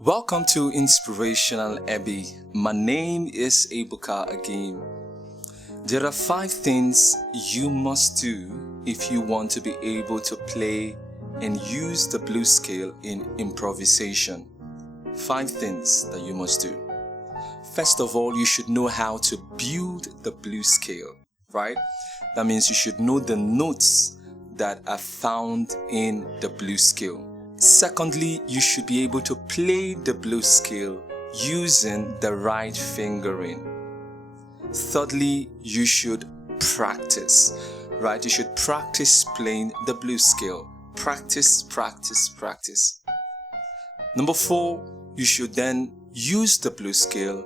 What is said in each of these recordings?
Welcome to Inspirational Eby. My name is Ebuka again. There are 5 things you must do if you want to be able to play and use the blues scale in improvisation. 5 things that you must do. First of all, you should know how to build the blues scale, right? That means you should know the notes that are found in the blues scale. Secondly, you should be able to play the blues scale using the right fingering. Thirdly, you should practice, right? You should practice playing the blues scale. Practice. Number 4, you should then use the blues scale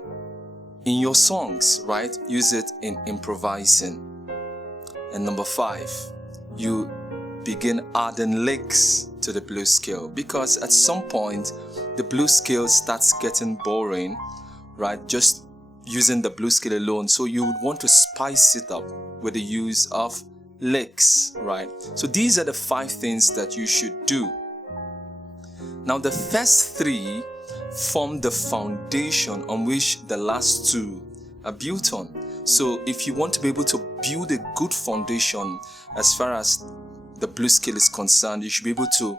in your songs, right? Use it in improvising. And number 5, you begin adding licks to the blues scale, because at some point the blues scale starts getting boring, right? Just using the blues scale alone. So you would want to spice it up with the use of licks, right? So these are the 5 things that you should do. Now the first 3 form the foundation on which the last 2 are built on. So if you want to be able to build a good foundation as far as the blues scale is concerned, you should be able to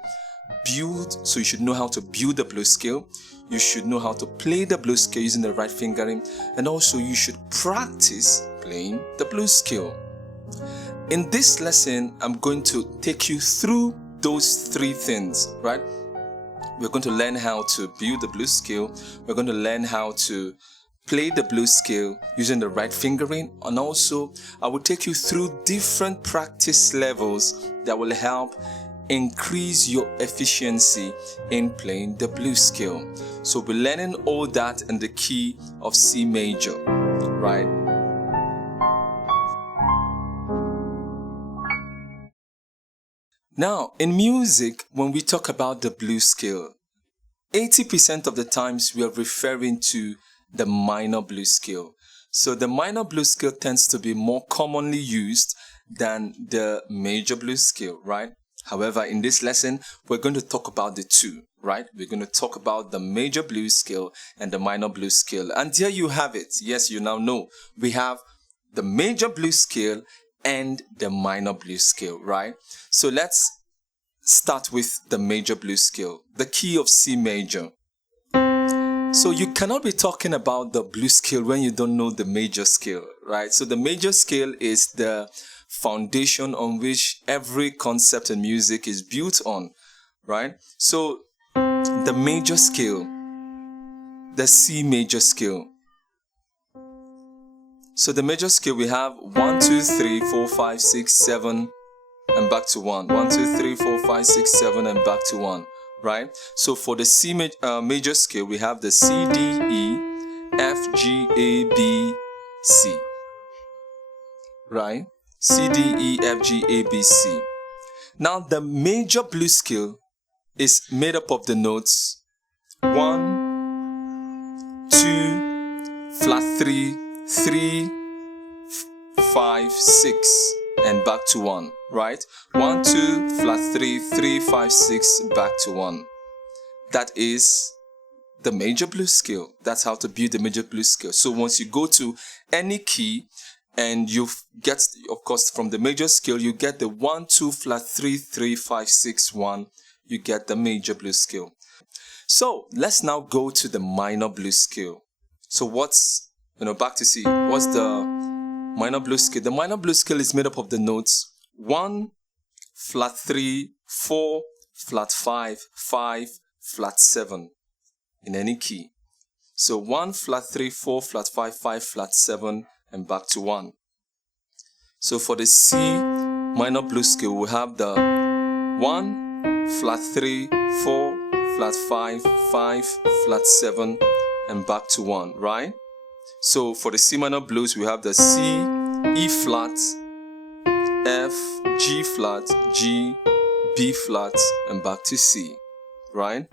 build. So you should know how to build the blues scale. You should know how to play the blues scale using the right fingering, and also you should practice playing the blues scale. In this lesson, I'm going to take you through those 3 things, right? We're going to learn how to build the blues scale. We're going to learn how to play the blues scale using the right fingering, and also I will take you through different practice levels that will help increase your efficiency in playing the blues scale. So we're learning all that in the key of C major, right? Now, in music, when we talk about the blues scale, 80% of the times we are referring to the minor blues scale. So the minor blues scale tends to be more commonly used than the major blues scale, right? However, in this lesson, we're going to talk about the 2, right? We're going to talk about the major blues scale and the minor blues scale. And there you have it. Yes, you now know. We have the major blues scale and the minor blues scale, right? So let's start with the major blues scale, the key of C major. So you cannot be talking about the blues scale when you don't know the major scale, right? So the major scale is the foundation on which every concept in music is built on, right? So the major scale, the C major scale. So the major scale, we have 1, 2, 3, 4, 5, 6, 7, and back to 1. 1, 2, 3, 4, 5, 6, 7, and back to 1. Right? So for the C major scale, we have the C, D, E, F, G, A, B, C. Right? C, D, E, F, G, A, B, C. Now the major blues scale is made up of the notes 1, 2, flat 3, 3, 5, 6, and back to 1, right? 1, 2, flat 3, 3, 5, 6, back to 1. That is the major blues scale. That's how to build the major blues scale. So once you go to any key and you get, of course, from the major scale, you get the 1, 2, flat 3, 3, 5, 6, 1. You get the major blues scale. So let's now go to the minor blues scale. So what's, back to C. What's the minor blues scale? The minor blues scale is made up of the notes 1, flat 3, 4, flat 5, 5, flat 7 in any key. So 1, flat 3, 4, flat 5, 5, flat 7, and back to 1. So for the C minor blues scale, we have the 1, flat 3, 4, flat 5, 5, flat 7, and back to 1, right? So for the C minor blues, we have the C, E flat, F, G flat, G, B flat, and back to C, right?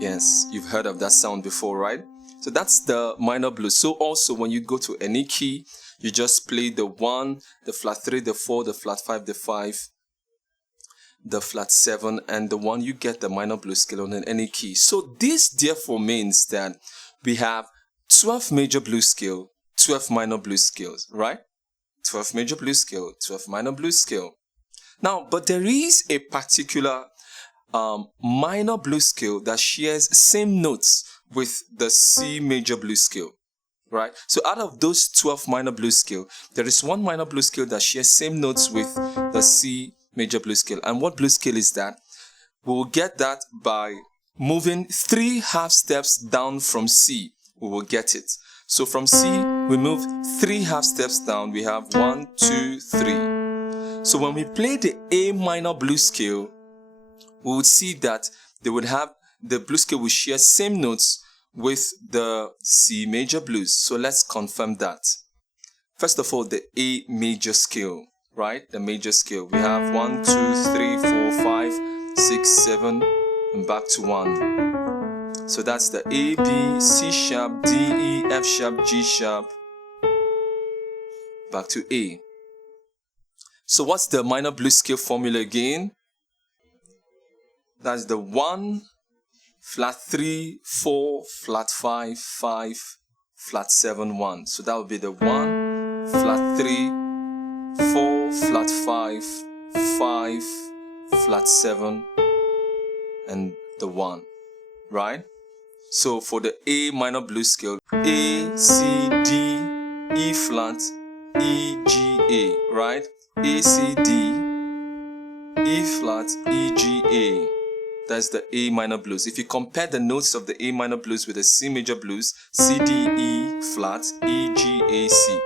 Yes, you've heard of that sound before, right? So that's the minor blues. So also when you go to any key, you just play the 1, the flat 3, the 4, the flat 5, the 5, the flat 7, and the 1, you get the minor blues scale on any key. So this therefore means that we have 12 major blues scale, 12 minor blues scales, right? 12 major blues scale, 12 minor blues scale. Now, but there is a particular minor blues scale that shares same notes with the C major blues scale, right? So out of those 12 minor blues scale, there is one minor blues scale that shares same notes with the C major blues scale. And what blues scale is that? We will get that by moving 3 half steps down from C. We will get it. So from C, we move 3 half steps down. We have 1, 2, 3. So when we play the A minor blues scale, we would see that they would have the blues scale will share same notes with the C major blues. So let's confirm that. First of all, the A major scale, right? The major scale. We have 1, 2, 3, 4, 5, 6, 7, and back to 1. So that's the A, B, C sharp, D, E, F sharp, G sharp, back to A. So what's the minor blues scale formula again? That's the 1, flat 3, 4, flat 5, 5, flat 7, 1. So that would be the 1, flat 3, 4, flat 5, 5, flat 7, and the 1, right? So for the A minor blues scale, A, C, D, E flat, E, G, A, right? A, C, D, E flat, E, G, A. That's the A minor blues. If you compare the notes of the A minor blues with the C major blues, C, D, E flat, E, G, A, C.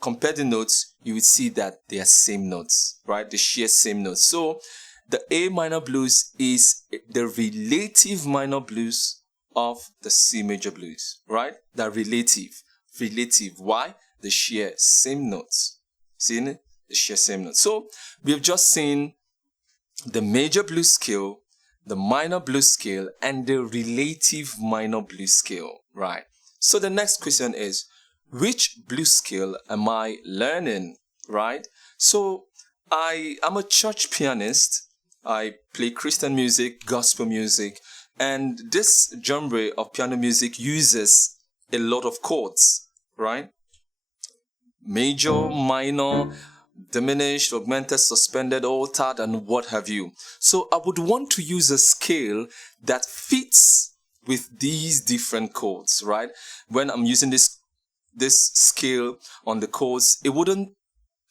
Compare the notes, you will see that they are same notes, right? They share same notes. So the A minor blues is the relative minor blues of the C major blues, right? They're relative. Why? They share same notes. See? They share same notes. So we have just seen the major blues scale, the minor blues scale, and the relative minor blues scale, right? So the next question is, which blues scale am I learning, right? So I am a church pianist. I play Christian music, gospel music, and this genre of piano music uses a lot of chords, right? Major, minor, diminished, augmented, suspended, altered, and what have you. So I would want to use a scale that fits with these different chords, right? When I'm using this scale on the chords, it wouldn't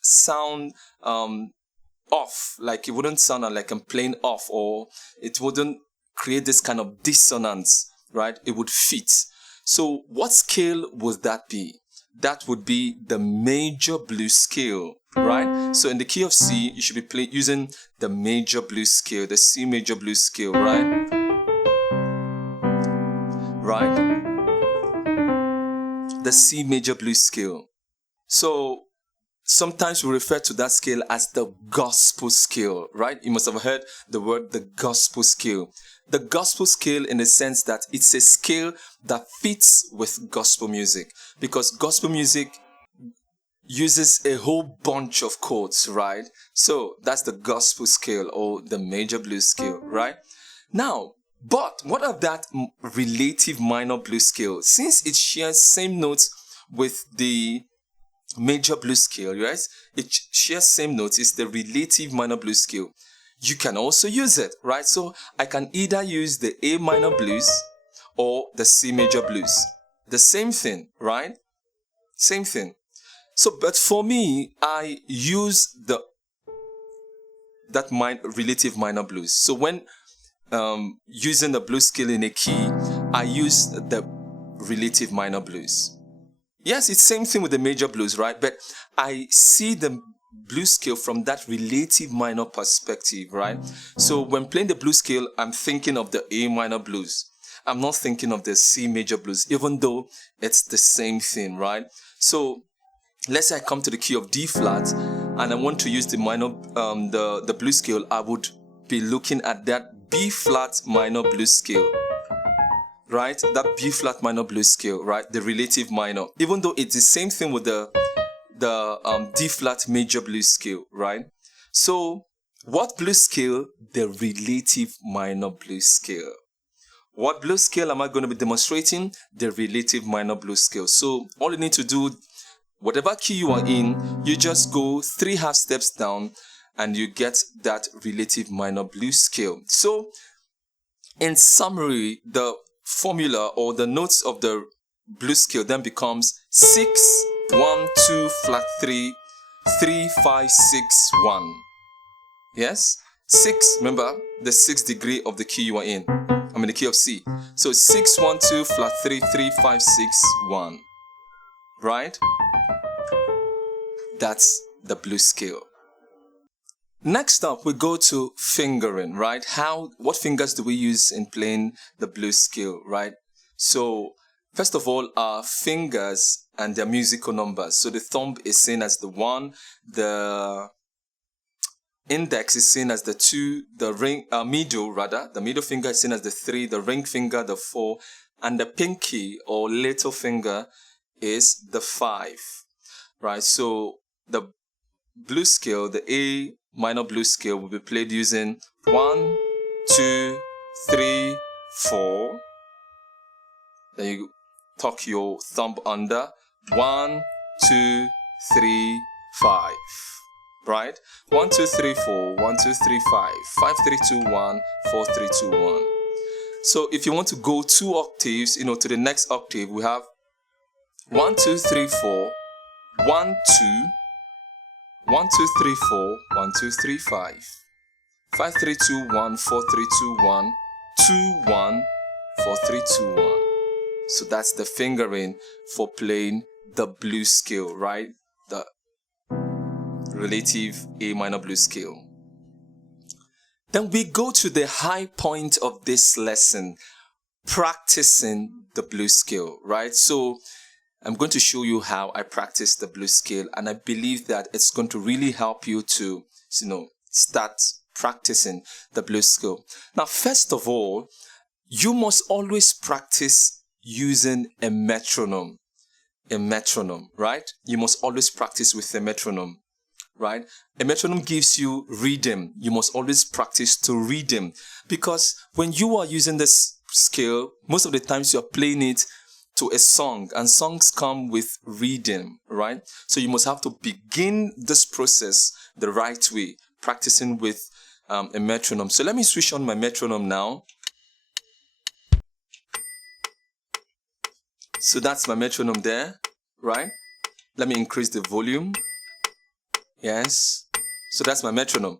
sound off, like it wouldn't sound like I'm playing off, or it wouldn't create this kind of dissonance, right? It would fit. So what scale would that be? That would be the major blues scale, right? So in the key of C, you should be using the major blues scale, the C major blues scale, right? Right? The C major blues scale. So sometimes we refer to that scale as the gospel scale, right? You must have heard the word the gospel scale. The gospel scale in the sense that it's a scale that fits with gospel music, because gospel music uses a whole bunch of chords, right? So that's the gospel scale or the major blues scale, right? Now, but what of that relative minor blues scale? Since it shares same notes with the major blues scale, right? It shares same notes. It's the relative minor blues scale. You can also use it, right? So I can either use the A minor blues or the C major blues. The same thing, right? Same thing. So, but for me, I use relative minor blues. So when using the blues scale in a key, I use the relative minor blues. Yes, it's same thing with the major blues, right? But I see the blues scale from that relative minor perspective, right? So when playing the blues scale, I'm thinking of the A minor blues. I'm not thinking of the C major blues, even though it's the same thing, right? So let's say I come to the key of D flat and I want to use the minor, the blues scale. I would be looking at that B flat minor blues scale, right? That B flat minor blues scale, right? The relative minor, even though it's the same thing with the D flat major blues scale, right? So What blues scale? The relative minor blues scale. What blues scale am I going to be demonstrating? The relative minor blues scale. So all you need to do, whatever key you are in, you just go 3 half steps down and you get that relative minor blues scale. So in summary, the formula or the notes of the blues scale then becomes 6, 1, 2, flat 3, 3, 5, 6, 1. Yes? 6, remember the 6th degree of the key you are in. I'm in the key of C. So 6, 1, 2, flat 3, 3, 5, 6, 1. Right? That's the blues scale. Next up, we go to fingering, right? What fingers do we use in playing the blues scale, right? So, first of all, our fingers and their musical numbers. So the thumb is seen as the 1, the index is seen as the 2, the middle finger is seen as the 3, the ring finger the 4, and the pinky or little finger is the 5, right? So the blues scale, the A minor blues scale, will be played using 1, 2, 3, 4. Then you tuck your thumb under 1, 2, 3, 5. Right? 1, 2, 3, 4, 1, 2, 3, 5, 5, 3, 2, 1, 4, 3, 2, 1. So if you want to go 2 octaves, to the next octave, we have 1, 2, 3, 4, 1, 2, 1, 2, 3, 4, 1, 2, 3, 5, 5, 3, 2, 1, 4, 3, 2, 1, 2, 1, 4, 3, 2, 1. So that's the fingering for playing the blues scale, right? The relative A minor blues scale. Then we go to the high point of this lesson, practicing the blues scale, right? So I'm going to show you how I practice the blues scale, and I believe that it's going to really help you to, start practicing the blues scale. Now, first of all, you must always practice using a metronome. A metronome, right? You must always practice with a metronome. Right? A metronome gives you rhythm. You must always practice to rhythm, because when you are using this scale, most of the times you are playing it to a song, and songs come with rhythm, right? So you must have to begin this process the right way, practicing with a metronome. So let me switch on my metronome now. So that's my metronome there, right? Let me increase the volume. Yes, so that's my metronome.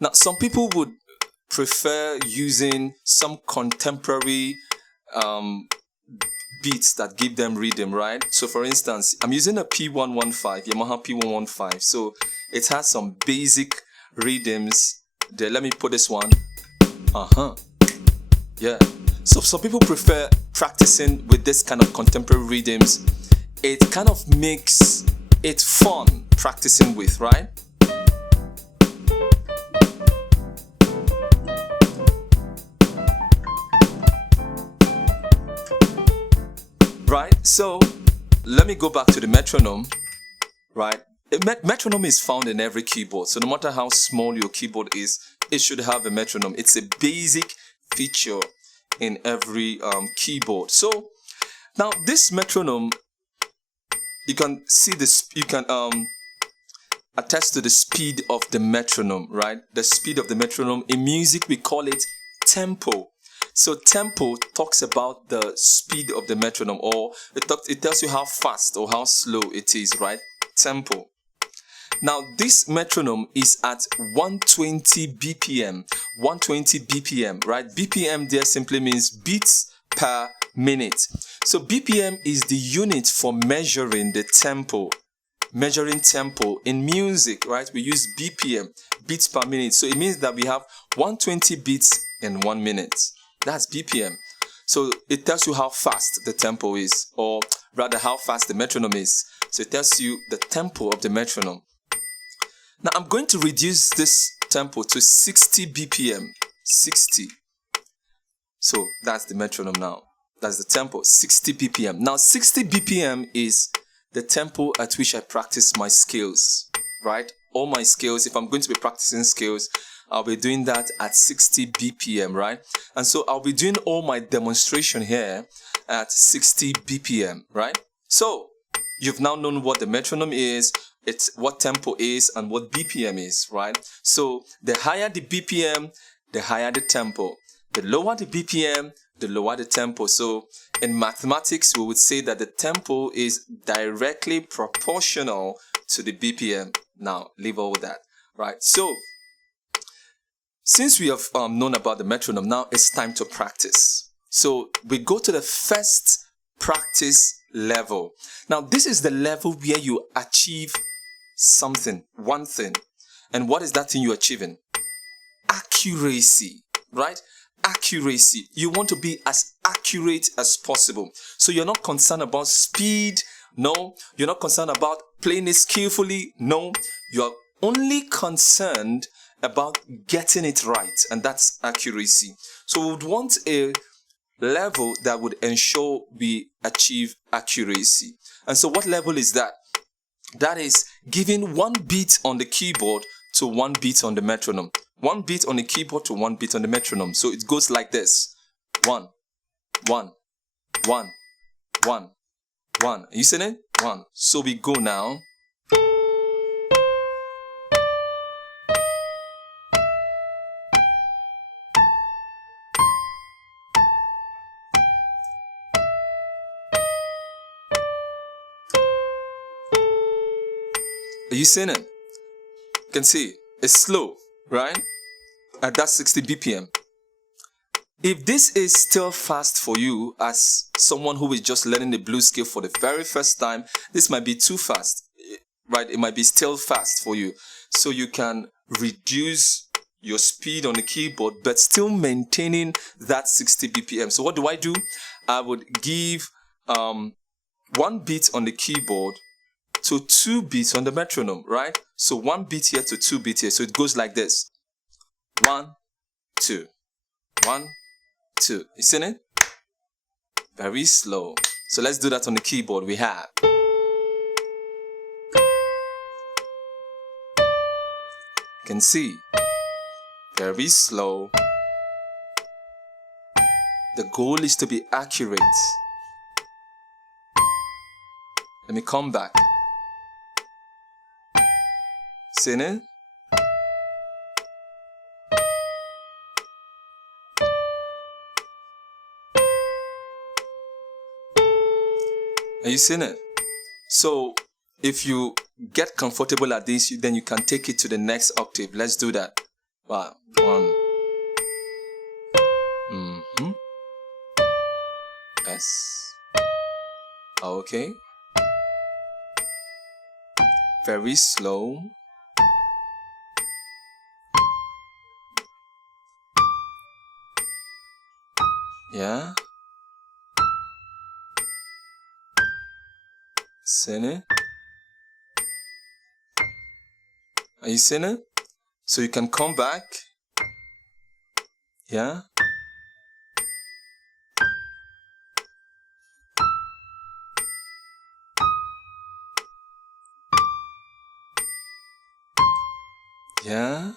Now, some people would prefer using some contemporary beats that give them rhythm, right? So, for instance, I'm using a P115, Yamaha P115. So, it has some basic rhythms there. Let me put this one. Yeah. So, some people prefer practicing with this kind of contemporary rhythms. It kind of makes it fun practicing with, right? Right, so let me go back to the metronome, right? A metronome is found in every keyboard, so no matter how small your keyboard is, it should have a metronome. It's a basic feature in every keyboard. So now this metronome, you can see this, you can attest to the speed of the metronome, right? The speed of the metronome. In music, we call it tempo. So tempo talks about the speed of the metronome, or it tells you how fast or how slow it is, right? Tempo. Now, this metronome is at 120 BPM. 120 BPM, right? BPM there simply means beats per minute. So BPM is the unit for measuring the tempo. Measuring tempo in music, right? We use BPM, beats per minute. So it means that we have 120 beats in 1 minute. That's BPM. So it tells you how fast the tempo is, or rather how fast the metronome is. So it tells you the tempo of the metronome. Now I'm going to reduce this tempo to 60 BPM. 60. So that's the metronome now. That's the tempo, 60 BPM. Now 60 BPM is the tempo at which I practice my scales. right? All my scales, if I'm going to be practicing scales, I'll be doing that at 60 BPM, right? And so I'll be doing all my demonstration here at 60 BPM, right? So you've now known what the metronome is, it's what tempo is, and what BPM is, right? So the higher the BPM, the higher the tempo. The lower the BPM, the lower the tempo. So in mathematics, we would say that the tempo is directly proportional to the BPM. Now, leave all that, right? So since we have known about the metronome, now it's time to practice. So we go to the first practice level. Now, this is the level where you achieve something, one thing. And what is that thing you're achieving? Accuracy, right? Accuracy. You want to be as accurate as possible. So you're not concerned about speed. No. You're not concerned about playing it skillfully. No. You're only concerned about getting it right, and that's accuracy. So we would want a level that would ensure we achieve accuracy. And so what level is that? That is giving one beat on the keyboard to one beat on the metronome. One beat on the keyboard to one beat on the metronome. So it goes like this. 1, 1, 1, 1, 1. Are you seeing it? 1. So we go now. Are you seeing it? You can see it's slow, right? At that 60 BPM. If this is still fast for you as someone who is just learning the blues scale for the very first time, this might be too fast, right? It might be still fast for you. So you can reduce your speed on the keyboard, but still maintaining that 60 BPM. So what do? I would give one beat on the keyboard to 2 beats on the metronome, right? So 1 beat here to 2 beats here. So it goes like this. 1, 2, 1, 2. You seen it? Very slow. So let's do that on the keyboard. We have. You can see. Very slow. The goal is to be accurate. Let me come back. Seen it? Are you seeing it? So if you get comfortable at this, then you can take it to the next octave. Let's do that. 1. S. Okay. Very slow. Yeah. Seen it? Are you seeing it? So you can come back. Yeah. Yeah.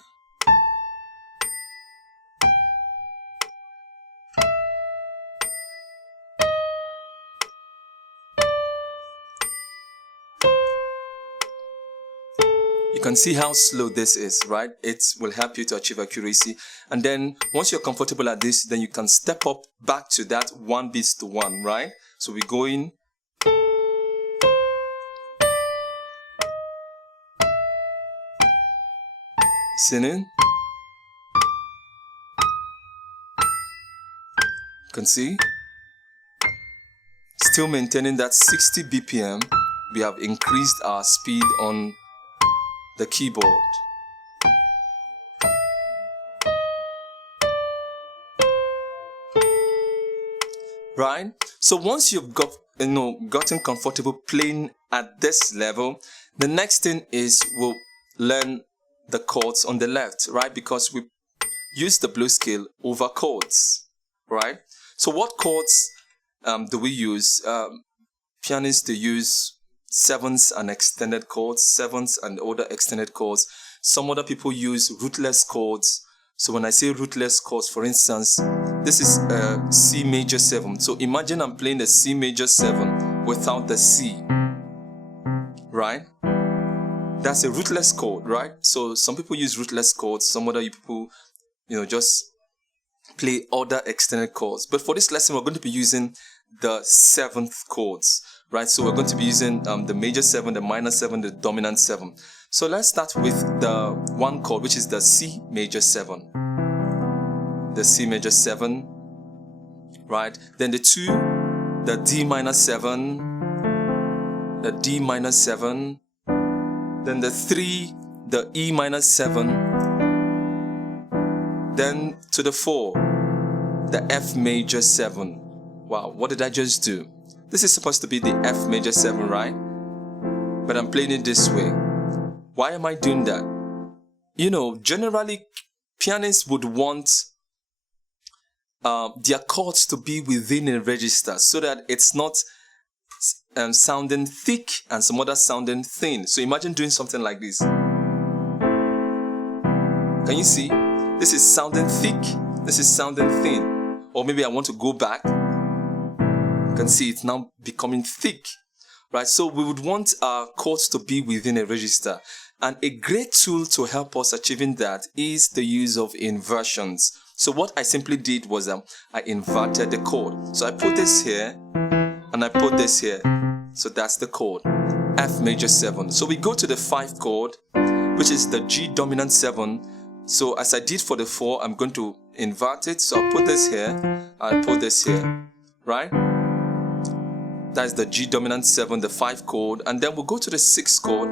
You can see how slow this is, right? It will help you to achieve accuracy. And then once you're comfortable at this, then you can step up back to that 1 beat to 1, right? So we go in. Singing. You can see. Still maintaining that 60 BPM. We have increased our speed on the keyboard. Right? So once you've gotten comfortable playing at this level, the next thing is we'll learn the chords on the left, right? Because we use the blues scale over chords, right? So what chords do we use? Pianists, they use sevenths and extended chords, sevenths and other extended chords. Some other people use rootless chords. So when I say rootless chords, for instance, this is a C major 7. So imagine I'm playing the C major 7 without the C, right? That's a rootless chord, right? So some people use rootless chords, some other people, just play other extended chords. But for this lesson, we're going to be using the seventh chords, right? So we're going to be using the major 7, the minor 7, the dominant 7. So let's start with the one chord, which is the C major 7. The C major 7, right? Then the 2, the D minor 7, the D minor 7. Then the 3, the E minor 7. Then to the 4, the F major 7. Wow, what did I just do? This is supposed to be the F major 7, right? But I'm playing it this way. Why am I doing that? Generally, pianists would want their chords to be within a register so that it's not sounding thick and some other sounding thin. So imagine doing something like this. Can you see? This is sounding thick, this is sounding thin. Or maybe I want to go back. You can see it's now becoming thick, right? So we would want our chords to be within a register. And a great tool to help us achieving that is the use of inversions. So what I simply did was I inverted the chord. So I put this here and I put this here. So that's the chord, F major 7. So we go to the 5 chord, which is the G dominant 7. So as I did for the 4, I'm going to invert it. So I'll put this here, I'll put this here, right? That's the G dominant 7, the 5 chord. And then we'll go to the 6 chord,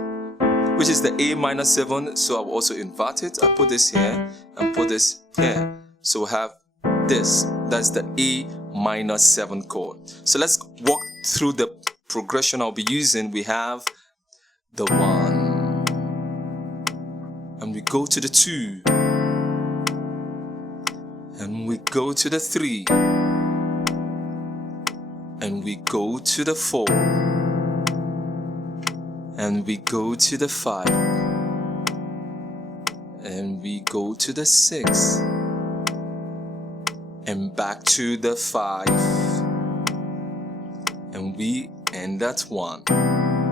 which is the A minor 7. So I'll also invert it. I'll put this here and put this here. So we'll have this. That's the A minor 7 chord. So let's walk through the progression I'll be using. We have the 1, and we go to the 2, and we go to the 3, and we go to the 4, and we go to the 5, and we go to the 6, and back to the 5, and we end at 1.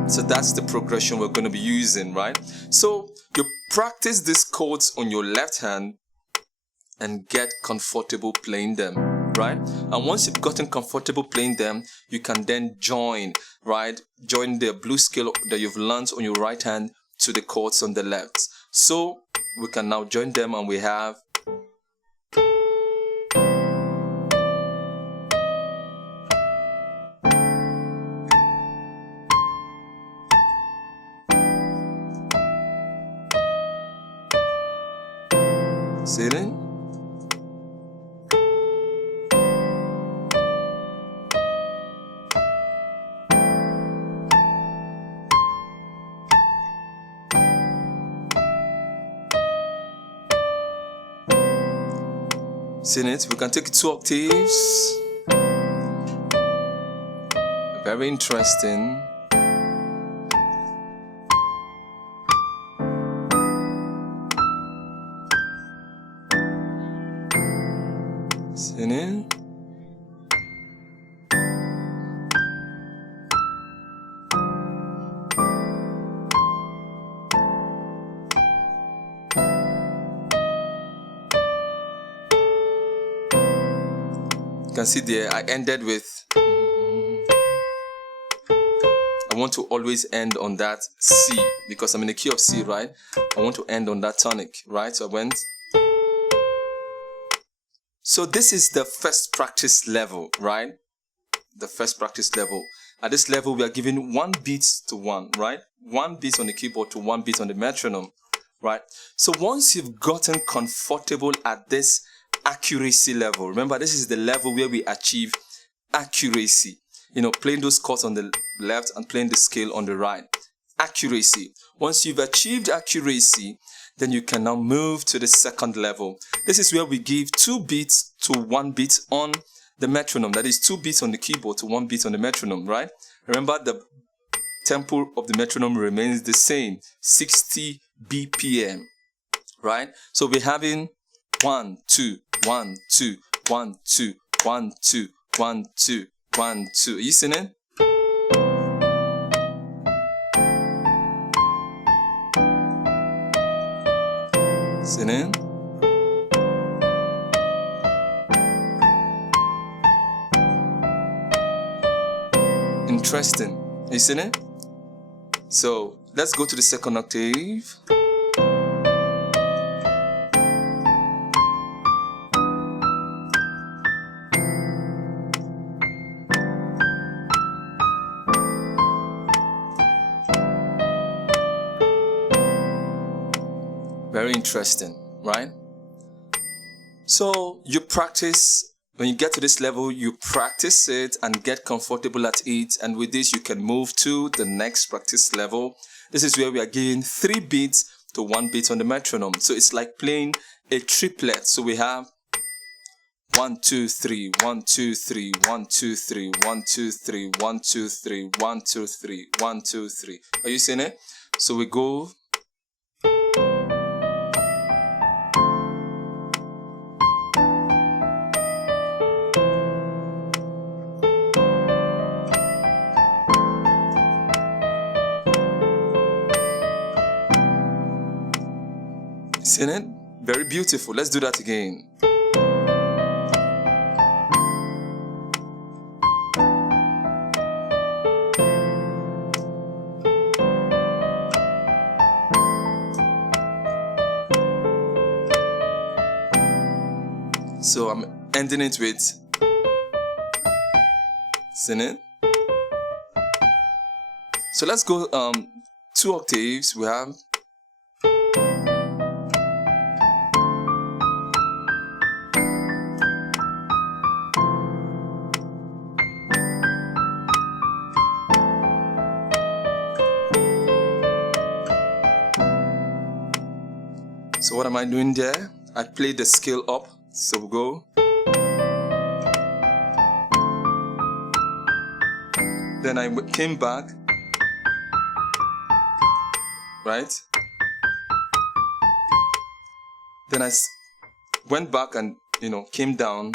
So that's the progression we're going to be using, right? So you practice these chords on your left hand and get comfortable playing them, right? And once you've gotten comfortable playing them, you can then join the blues scale that you've learned on your right hand to the chords on the left. So we can now join them, and we have sitting, sing it. We can take it 2 octaves. Very interesting. Sing it. You can see there I ended with, I want to always end on that C because I'm in the key of C, right? I want to end on that tonic, right? So I went. So this is the first practice level, right? The first practice level. At this level, we are giving 1 beat to 1, right? 1 beat on the keyboard to 1 beat on the metronome, right? So once you've gotten comfortable at this accuracy level, remember this is the level where we achieve accuracy. Playing those chords on the left and playing the scale on the right. Accuracy. Once you've achieved accuracy, then you can now move to the second level. This is where we give 2 beats to 1 beat on the metronome. That is 2 beats on the keyboard to 1 beat on the metronome, right? Remember, the tempo of the metronome remains the same, 60 BPM, right? So we're having 1, 2, 1, 2, 1, 2, 1, 2, 1, 2, 1, 2. Are you seeing it? Seeing it? Interesting. Are you seeing it? So let's go to the second octave. Very interesting, right? So you practice. When you get to this level, you practice it and get comfortable at it. And with this, you can move to the next practice level. This is where we are giving 3 beats to 1 beat on the metronome. So it's like playing a triplet. So we have 1, 2, 3, 1, 2, 3, 1, 2, 3, 1, 2, 3, 1, 2, 3, 1, 2, 3, 1, 2, 3. Are you seeing it? So we go. Seen it? Very beautiful. Let's do that again. So I'm ending it with, seen it? So let's go 2 octaves. We have So what am I doing there? I played the scale up, so we'll go. Then I came back, right? Then I went back and, came down.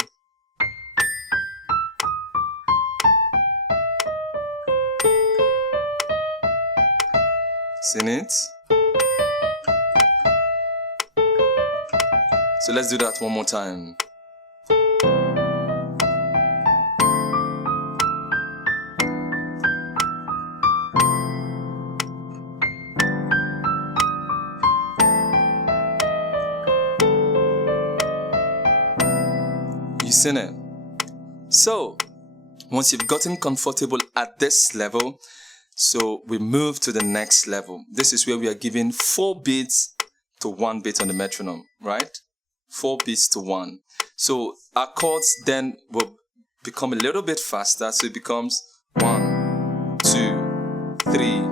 Seen it? So let's do that one more time. You seen it? So once you've gotten comfortable at this level, so we move to the next level. This is where we are giving 4 beats to 1 beat on the metronome, right? 4 beats to 1. So our chords then will become a little bit faster. So it becomes 1, 2, 3,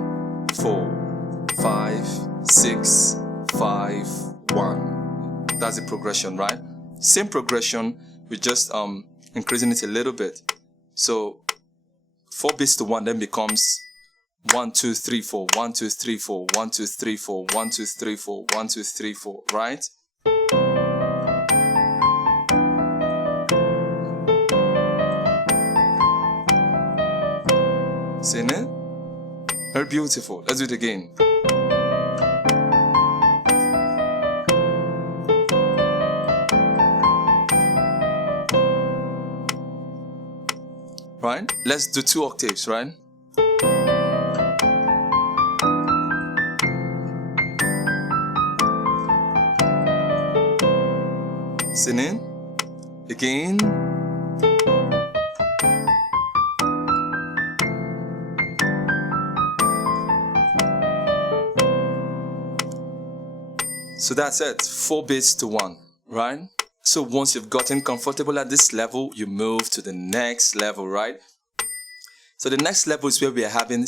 4, 5, 6, 5, 1. That's the progression, right? Same progression, we're just increasing it a little bit. So 4 beats to 1 then becomes 1, 2, 3, 4, 1, 2, 3, 4, 1, 2, 3, 4, 1, 2, 3, 4, 1, 2, 3, 4, right? Seen it? Very beautiful. Let's do it again. Right? Let's do 2 octaves, right? Seen it? Again. So that's it, 4 beats to 1, right? So once you've gotten comfortable at this level, you move to the next level, right? So the next level is where we are having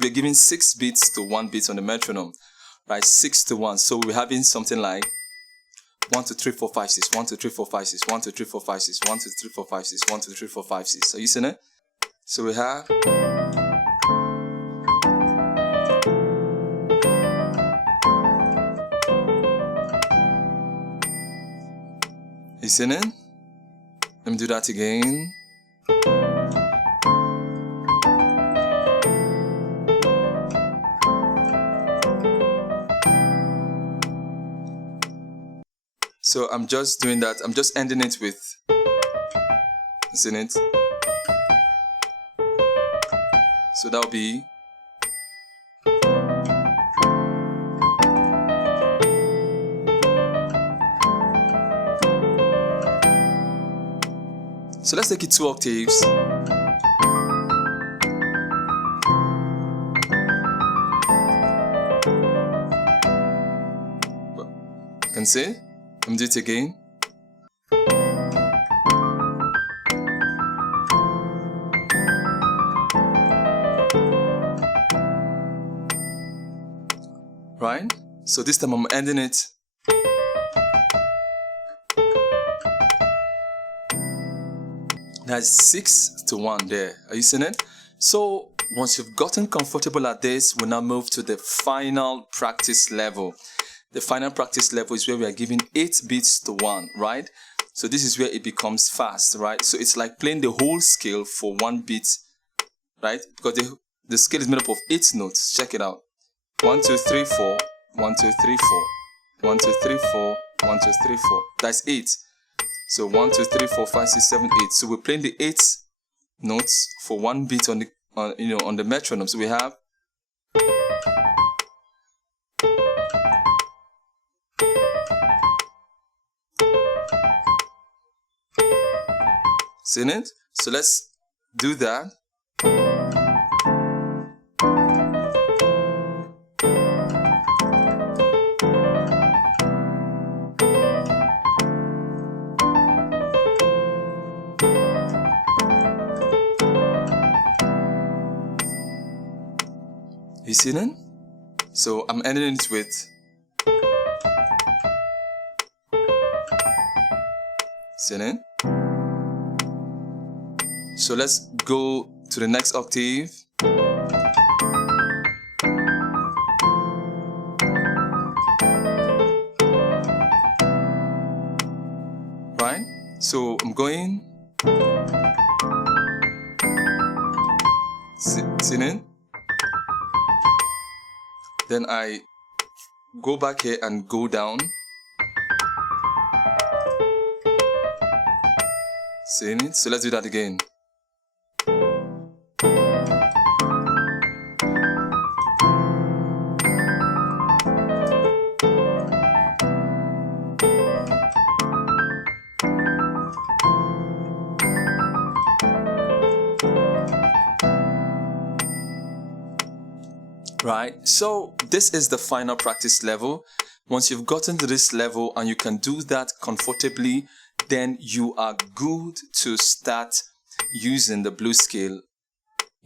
we're giving 6 beats to 1 beat on the metronome, right? 6 to 1. So we're having something like 1, 2, 3, 4, 5, 6, 1, 2, 3, 4, 5, 6, 1, 2, 3, 4, 5, 6, 1, 2, 3, 4, 5, 6, 1, 2, 3, 4, 5, 6. Are you seeing it? So we have. Listening? Let me do that again. So I'm just doing that. I'm just ending it with, isn't it? So that'll be. So let's take it 2 octaves. You can see? Let me do it again. Right? So this time I'm ending it. That's 6-1 there. Are you seeing it? So once you've gotten comfortable at this, we now move to the final practice level. The final practice level is where we are giving 8 beats to 1, right? So this is where it becomes fast, right? So it's like playing the whole scale for 1 beat, right? Because the scale is made up of 8 notes. Check it out. 1, 2, 3, 4. 1, 2, 3, 4. 1, 2, 3, 4. 1, 2, 3, 4. That's 8. So 1, 2, 3, 4, 5, 6, 7, 8. So we're playing the 8 notes for 1 beat on the metronome. So we have. Seen it? So let's do that. You seen it? So I'm ending it with. Seen it? So let's go to the next octave. Right? So I'm going. Seen it? Then I go back here and go down. Seen it? So let's do that again. Right, so this is the final practice level. Once you've gotten to this level and you can do that comfortably, then you are good to start using the blues scale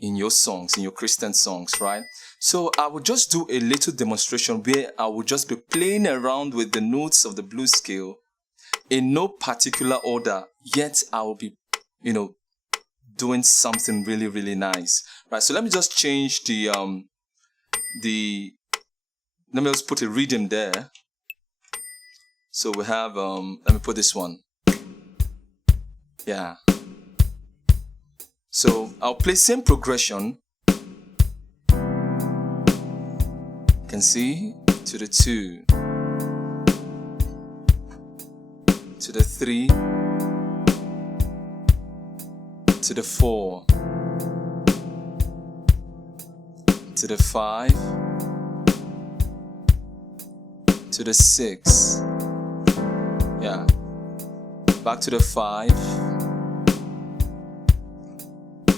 in your songs, in your Christian songs, right? So I will just do a little demonstration where I will just be playing around with the notes of the blues scale in no particular order, yet I will be, doing something really, really nice, right? So let me just change let me just put a rhythm there. So we have, let me put this one. Yeah. So I'll play same progression. You can see to the 2, to the 3, to the 4, to the 5, to the 6, yeah, back to the 5,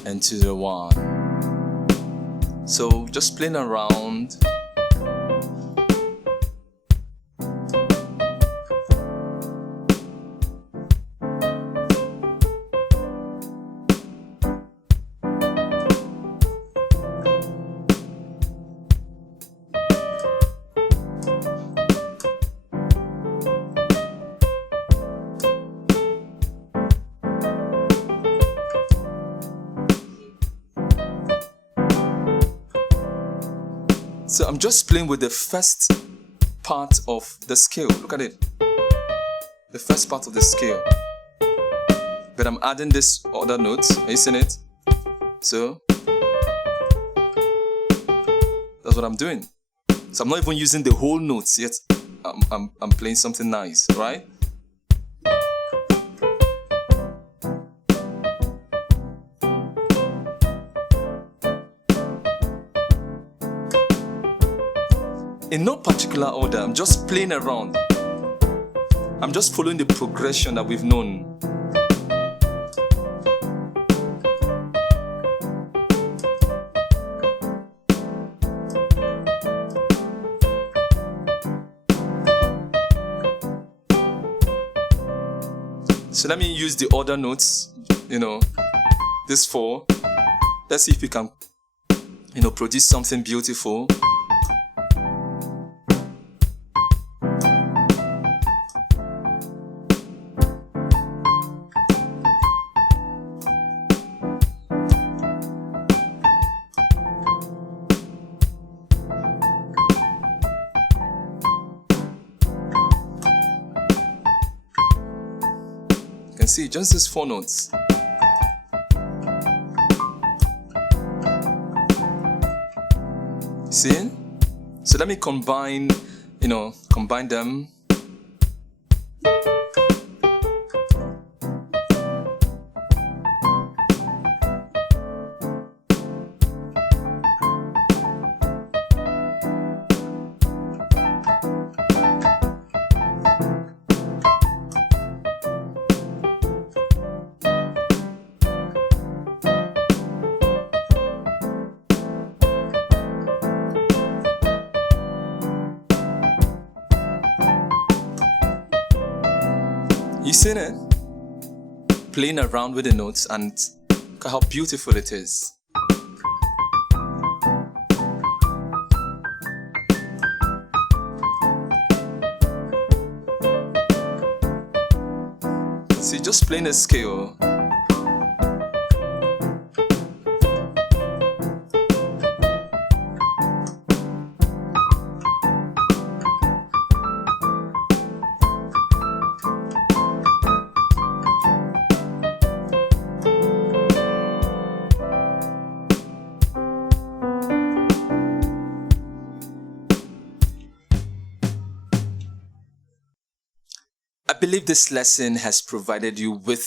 and to the 1. So just playing around. So I'm just playing with the first part of the scale. Look at it. the first part of the scale. But I'm adding this other note. Are you seeing it? So that's what I'm doing. So I'm not even using the whole notes yet. I'm playing something nice, right? In no particular order, I'm just playing around. I'm just following the progression that we've known. So let me use the other notes, this 4. Let's see if we can, produce something beautiful. You can see just these 4 notes. See? So let me combine them. You seen it? Playing around with the notes, and look at how beautiful it is. See, just playing a scale. I believe this lesson has provided you with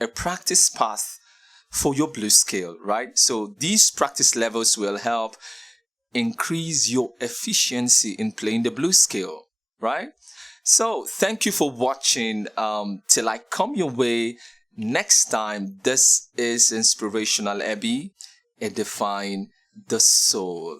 a practice path for your blues scale, right? So these practice levels will help increase your efficiency in playing the blues scale, right? So thank you for watching. Till I come your way next time, this is Inspirational Eby, edifying the soul.